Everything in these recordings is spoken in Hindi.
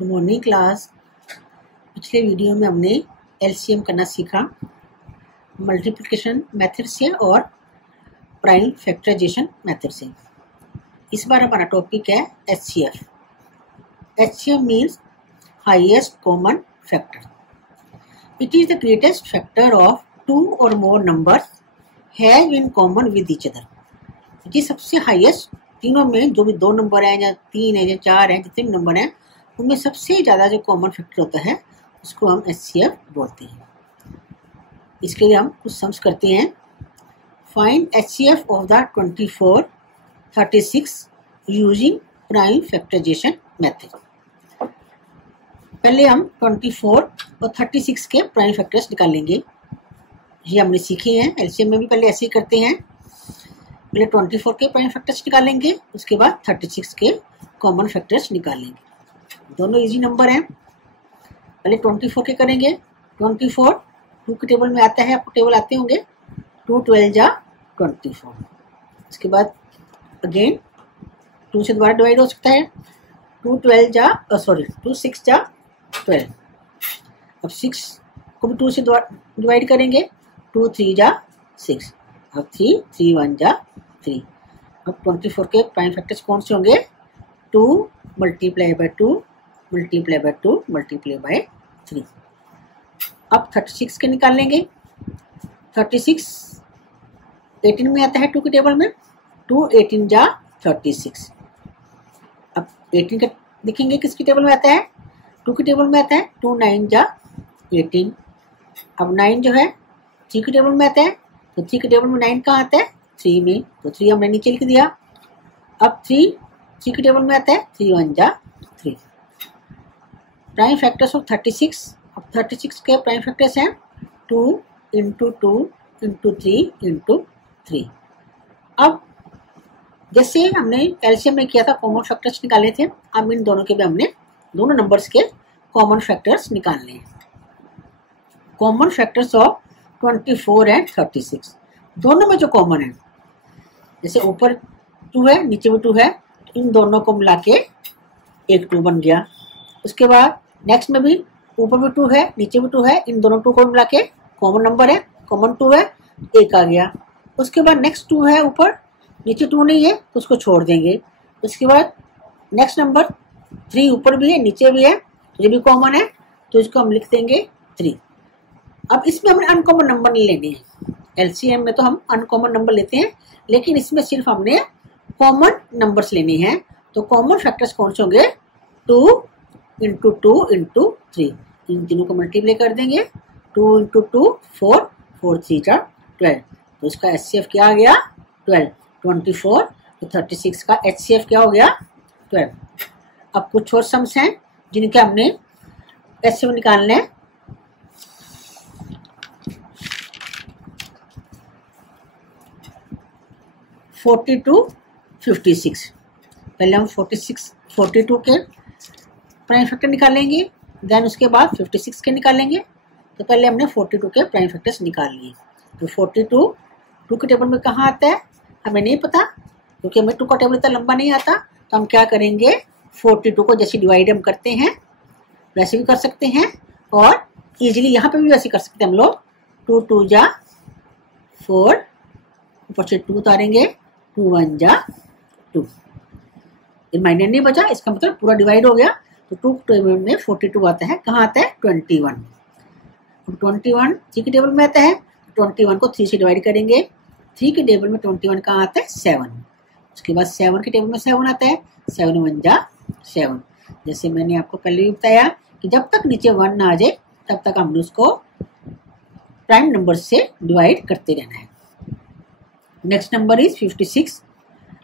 Good morning class. पिछले वीडियो में हमने एलसीएम करना सीखा मल्टीप्लिकेशन मेथड से और प्राइम फैक्टराइजेशन मेथड से। इस बार हमारा टॉपिक है HCF. HCF means highest common factor. It is the greatest factor of two और more numbers have in common with each other. ये सबसे हाईएस्ट तीनों में जो भी दो नंबर हैं या तीन है या चार है, जितने भी नंबर हैं उनमें सबसे ज़्यादा जो कॉमन फैक्टर होता है उसको हम एचसीएफ बोलते हैं। इसके लिए हम कुछ सम्स करते हैं। Find HCF of the 24, 36 using prime factorisation method. पहले हम 24 और 36 के प्राइम फैक्टर्स निकालेंगे। ये हमने सीखे हैं, एलसीएम में भी पहले ऐसे ही करते हैं। पहले 24 के प्राइम फैक्टर्स निकालेंगे, उसके बाद 36 के कॉमन फैक्टर्स निकालेंगे। दोनों इजी नंबर हैं। पहले 24 के करेंगे। 24 2 के टेबल में आता है, आपको टेबल आते होंगे। 2 12 जा 24। इसके बाद अगेन 2 से दोबारा डिवाइड हो सकता है। 2 6 जा 12। अब 6 को भी 2 से डिवाइड करेंगे। 2 3 जा 6। अब 3 3 1 जा 3। अब 24 के प्राइम फैक्टर्स कौन से होंगे? 2 multiply by 2 multiply by 2 multiply bye 3। अब 36 के निकालेंगे। 36 18 में आता है 2 के टेबल में। 2 18 जा 36। अब 18 का देखेंगे किसके टेबल में आता है? 2 के टेबल में आता है। 2 9 जा 18। अब 9 जो है 3 के टेबल में आता है, तो 3 के टेबल में 9 कहाँ आता है? 3 में, तो 3 हमने नीचे लिख दिया। अब 3 के टेबल में आता है। 3 1 जा 3। Prime factors of 36। अब 36 के प्राइम फैक्टर्स हैं 2 इंटू 2 इंटू 3 इंटू 3। अब जैसे हमने एलसीएम में किया था, कॉमन फैक्टर्स निकाले थे, अब इन दोनों के भी हमने दोनों नंबर्स के कॉमन फैक्टर्स निकालने हैं। कॉमन फैक्टर्स ऑफ 24 एंड 36, दोनों में जो कॉमन है, जैसे ऊपर 2 है नीचे भी 2 है, तो इन दोनों को मिला के एक 2 बन गया। उसके बाद नेक्स्ट में भी ऊपर भी 2 है नीचे भी 2 है, इन दोनों 2 को मिला के कॉमन नंबर है, कॉमन 2 है, एक आ गया। उसके बाद नेक्स्ट 2 है ऊपर, नीचे 2 नहीं है तो उसको छोड़ देंगे। उसके बाद नेक्स्ट नंबर 3 ऊपर भी है नीचे भी है, तो ये भी कॉमन है, तो इसको हम लिख देंगे 3। अब इसमें हमने अनकॉमन नंबर नहीं लेने हैं। एलसीएम में तो हम अनकॉमन नंबर लेते हैं, लेकिन इसमें सिर्फ हमने कॉमन नंबर्स लेने हैं। तो कॉमन फैक्टर्स कौन से होंगे? 2 इंटू 2 इंटू 3। इन तीनों को मल्टीप्लाई कर देंगे। 2 इंटू 2 4, 4 3 जा 12। तो इसका एचसीएफ क्या आ गया? 12। 24 तो 36 का एचसीएफ क्या हो गया? 12। अब कुछ और सम्स हैं जिनके हमने एचसीएफ निकालने हैं। Forty two 56। पहले हम 42 के प्राइम फैक्टर निकालेंगे, देन उसके बाद 56 के निकालेंगे। तो पहले हमने 42 के प्राइम फैक्टर्स निकाल लिए। तो 42 2 के टेबल में कहाँ आता है हमें नहीं पता, क्योंकि हमें 2 का टेबल इतना लंबा नहीं आता। तो हम क्या करेंगे, 42 को जैसे डिवाइड हम करते हैं वैसे भी कर सकते हैं, और इजीली यहाँ पे भी वैसे कर सकते हैं हम लोग। 2 2 जा 4, ऊपर से 2 उतारेंगे। 2 1 जा 2। रिमाइंडर नहीं बचा, इसका मतलब पूरा डिवाइड हो गया। तो 2 टेबल में 42 आता है, कहाँ आता है? 21। अब 21 3 के टेबल में आता है, 21 को 3 से डिवाइड करेंगे। 3 के टेबल में 21 कहाँ आता है? 7। उसके बाद 7 के टेबल में 7 आता है। 7 1 जा 7। जैसे मैंने आपको पहले भी बताया कि जब तक नीचे 1 ना आ जाए तब तक हमने उसको प्राइम नंबर से डिवाइड करते रहना है। Next number is 56।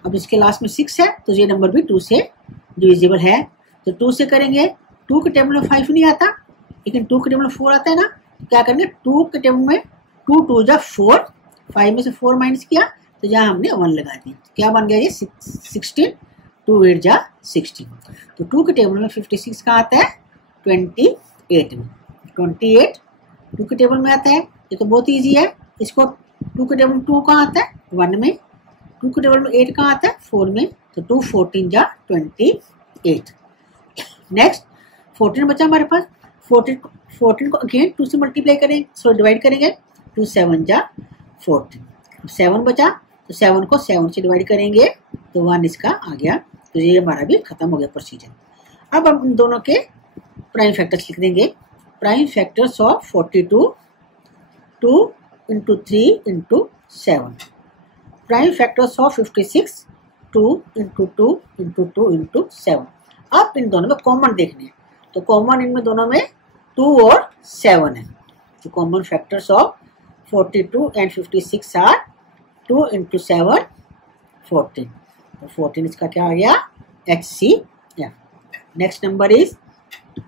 अब इसके लास्ट में 6 है, तो ये नंबर भी 2 से डिविजिबल है। तो 2 से करेंगे। 2 के टेबल में 5 नहीं आता, लेकिन 2 के टेबल में 4 आता है ना। तो क्या करेंगे, 2 के टेबल में 2 2 जा 4, 5 में से 4 माइनस किया तो यहाँ हमने 1 लगा दिया। क्या बन गया ये? 16। 2 8 जा 16। तो 2 के टेबल में 56 कहाँ आता है? 28 में। 28 2 के टेबल में आता है, ये तो बहुत ईजी है। इसको 2 के टेबल में 2 कहाँ आता है? 1 में। 2 के टेबल में 8 कहाँ आता है? 4 में। तो 2 14 जा 28। नेक्स्ट 14 बचा हमारे पास। 14 को अगेन 2 से मल्टीप्लाई करेंगे, सो डिवाइड करेंगे। 2 7 जा 14। 7 बचा तो 7 को 7 से डिवाइड करेंगे तो 1 इसका आ गया। तो ये हमारा भी खत्म हो गया प्रोसीजर। अब हम इन दोनों के प्राइम फैक्टर्स लिख देंगे। Prime factors of 42, 2 into 3 into 7। Prime factors of 56, 2 into 2 into 2 into 7। अब इन दोनों में कॉमन देखने हैं, तो कॉमन इनमें दोनों में 2 और 7 है। तो common factors of 42 and 56 are 2 into 7 14। तो 14 इसका क्या आ गया, HCF। नेक्स्ट नंबर इज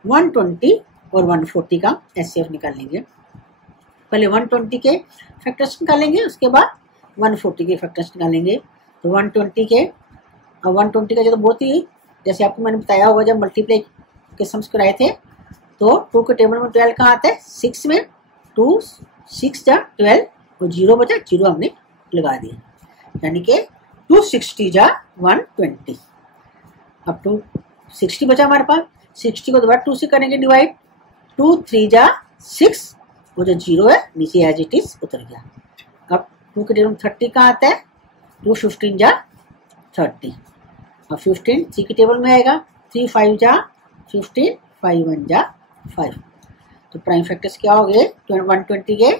120 और 140 का HCF निकाल लेंगे। पहले 120 के फैक्टर्स निकालेंगे, उसके बाद 140 के फैक्टर्स निकालेंगे। तो 120 के, अब 120 का जो तो बहुत ही, जैसे आपको मैंने बताया होगा जब मल्टीप्लाई के सम्स कराए थे, तो 2 के टेबल में 12 कहाँ आता है, 6 में। 2 6 जा 12 और 0 बचा, 0 हमने लगा दिया, यानी कि 260 जा 120। अब 260 बचा हमारे पास। 60 को दोबारा 2 से करेंगे डिवाइड। 2 3 जा 6, वो जो 0 है नीचे एज इट इज उतर गया। अब 2 के टेबल में 30 कहाँ आता है, 2 15 जा 30। अब 15 3 के टेबल में आएगा। 3 5 जा 15, 5 1 जा 5। तो प्राइम फैक्टर्स क्या हो गए 120 के,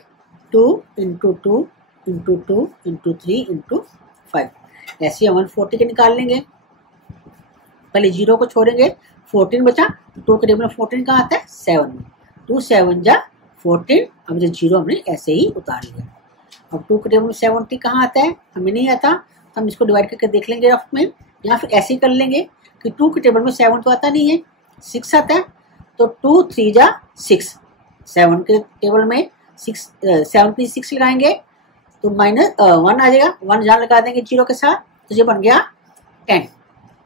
2 इंटू 2 इंटू 2 इंटू 3 इंटू 5। ऐसे हम 140 के निकाल लेंगे। पहले 0 को छोड़ेंगे, 14 बचा। तो 2 के टेबल में 14 कहाँ आता है, 7 में। 2 7 जा 14। अब जो 0 हमने ऐसे ही उतार लिया। अब 2 के टेबल में 70 कहाँ आता है, हमें नहीं आता, तो हम इसको डिवाइड करके देख लेंगे रफ में, या फिर ऐसे ही कर लेंगे कि 2 के टेबल में 7 तो आता नहीं है, 6 आता है। तो 2 3 जा 6, 7 के टेबल में 7 पे 6 लगाएंगे तो -1 आ जाएगा। 1 जहाँ लगा देंगे 0 के साथ, तो ये बन गया 10।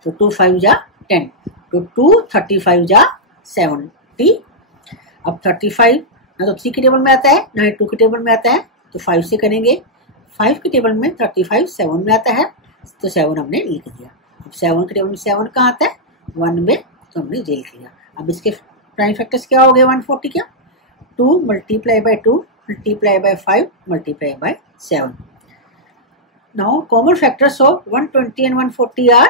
तो 2 5 जा 10। तो 2 35 जा 70। अब 35 ना तो 3 के टेबल में आता है ना ही 2 के टेबल में आता है, तो 5 से करेंगे। 5 के टेबल में 35 7 में आता है, तो 7 हमने लिख दिया। अब 7 के टेबल में 7 कहाँ आता है, 1 में, तो हमने ये लिख लिया। अब इसके प्राइम फैक्टर्स क्या हो गए 140 के, 2 multiply by 2 multiply by 5 multiply by 7। Now common factors of 120 and 140 are,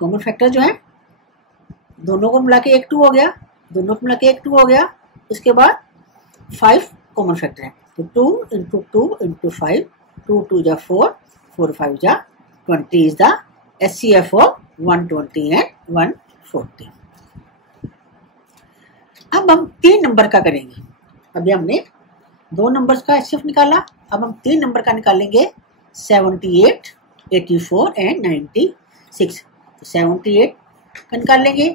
common factor जो है दोनों को मिला के 1 2 हो गया, दोनों को मिला के 1 2 हो गया। उसके बाद 5 कॉमन फैक्टर है, तो 2 इंटू 2 इंटू 5, 2 2 जा 4, 4 5 जा 20 is the HCF of 120 and 140। अब हम 3 नंबर का करेंगे। अभी हमने 2 नंबर्स का HCF निकाला, अब हम 3 नंबर का निकालेंगे, 78 84 एंड 96। तो 78 का निकाल लेंगे,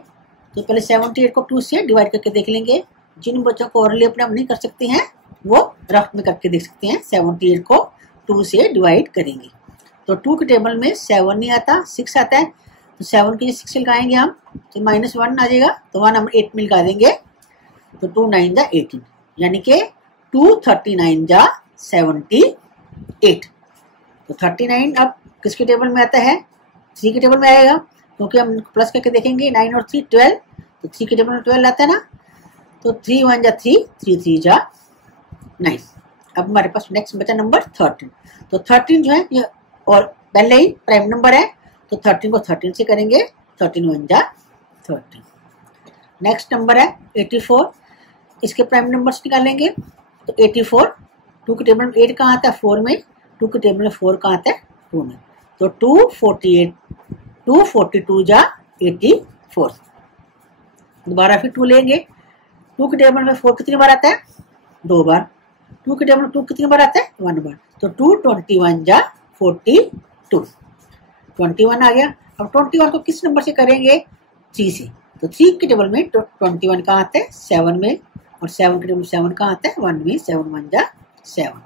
तो पहले 78 को 2 से डिवाइड करके देख लेंगे। जिन बच्चों को ओरली अपने हम नहीं कर सकते हैं वो रफ में करके देख सकते हैं। 78 को 2 से डिवाइड करेंगे, तो 2 के टेबल में 7 नहीं आता, 6 आता है। तो 7 के लिए 6 लगाएंगे हम, तो -1 आ जाएगा, तो 1 हम 8 में लगा देंगे। तो 2 9 जा 18, यानी कि 2 39 जा 78। तो 39 अब किसके टेबल में आता है, 3 के टेबल में आएगा, क्योंकि हम प्लस करके देखेंगे 9 और 3 12। तो 3 के टेबल में 12 आता है ना, तो 3 1 जा 3, 3 3 जा 9। अब हमारे पास नेक्स्ट बचा नंबर 13। तो 13 जो है ये और पहले ही प्राइम नंबर है, तो 13 को 13 से करेंगे, 13 1 जा 13। नेक्स्ट नंबर है 84, इसके प्राइम नंबर्स निकालेंगे। तो 84 2 के टेबल में 8 कहाँ आता है, 4 में। 2 के टेबल में 4 कहाँ आता है, 2 में। तो 248 242 जा 84। दोबारा फिर 2 लेंगे। 2 के टेबल में 4 कितनी बार आता है, 2 बार। 2 के टेबल में 2 कितनी बार आता है, 1 बार। तो 221 जा 42, 21 आ गया। अब 21 को किस नंबर से करेंगे, 3 से। तो 3 के टेबल में 21 कहाँ आता है, 7 में। और 7 के टेबल में 7 कहाँ आता है, 1 में। 7 1 जा 7।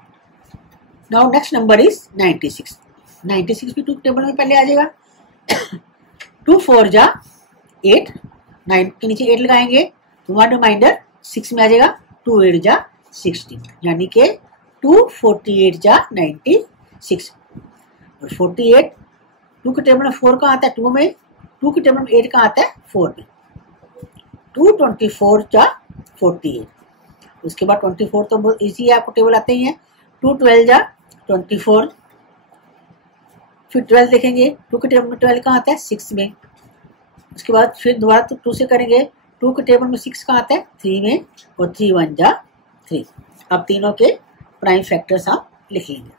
Now next number is 96। 96 भी 2 के टेबल में पहले आ जाएगा। 2 4 जा 8, 9 के नीचे 8 लगाएंगे, तो 1 रिमाइंडर 6 में आ जाएगा। 2 8 जा 16, यानी कि 248 जा 96। और 48 2 के टेबल में 4 कहाँ आता है, 2 में। 2 के टेबल में 8 कहाँ आता है, 4 में। 2 24 जा 48। उसके बाद 24 तो बहुत ईजी है, आपको टेबल आते ही है। 2 12 जा 24, फिर 12 देखेंगे, 2 के टेबल में 12 कहाँ आता है 6 में। उसके बाद फिर दोबारा तो 2 से करेंगे, 2 के टेबल में 6 कहाँ आता है 3 में, और 3 1 जा 3। अब तीनों के प्राइम फैक्टर्स आप लिख लेंगे।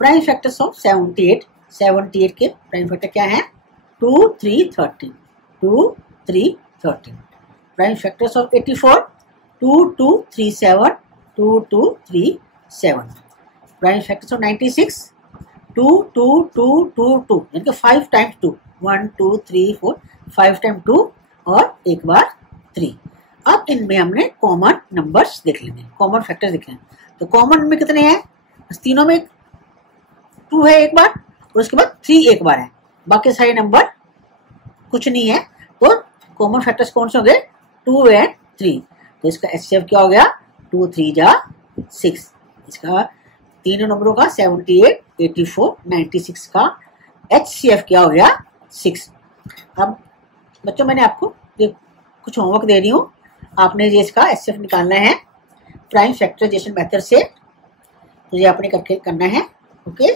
प्राइम फैक्टर्स ऑफ 78, 78 के प्राइम फैक्टर क्या है 2 3 13, 2 3 13। Prime factors of 84, 2 2 3 7, 2 2 3 7। Prime factors of 96, 2 2 2 2 2, यानी कि 5 टाइम्स 2, 1 2 3 4, 5 टाइम्स 2 और एक बार 3। अब इनमें हमने कॉमन नंबर्स देख लेंगे, कॉमन फैक्टर देख लेंगे। तो कॉमन में कितने हैं, तीनों में 2 है एक बार, और उसके बाद 3 एक बार है, बाकी सारे नंबर कुछ नहीं है। तो कॉमन फैक्टर्स कौन से हो गए 2 एंड 3। तो इसका एचसीएफ क्या हो गया 2 3 जा 6। इसका तीनों नंबरों का 78 84 96 का एचसीएफ क्या हो गया 6। अब बच्चों मैंने आपको ये कुछ होमवर्क दे रही हूँ, आपने ये इसका एचसीएफ निकालना है प्राइम फैक्टराइजेशन मेथड से। तो ये आपने करके करना है। ओके।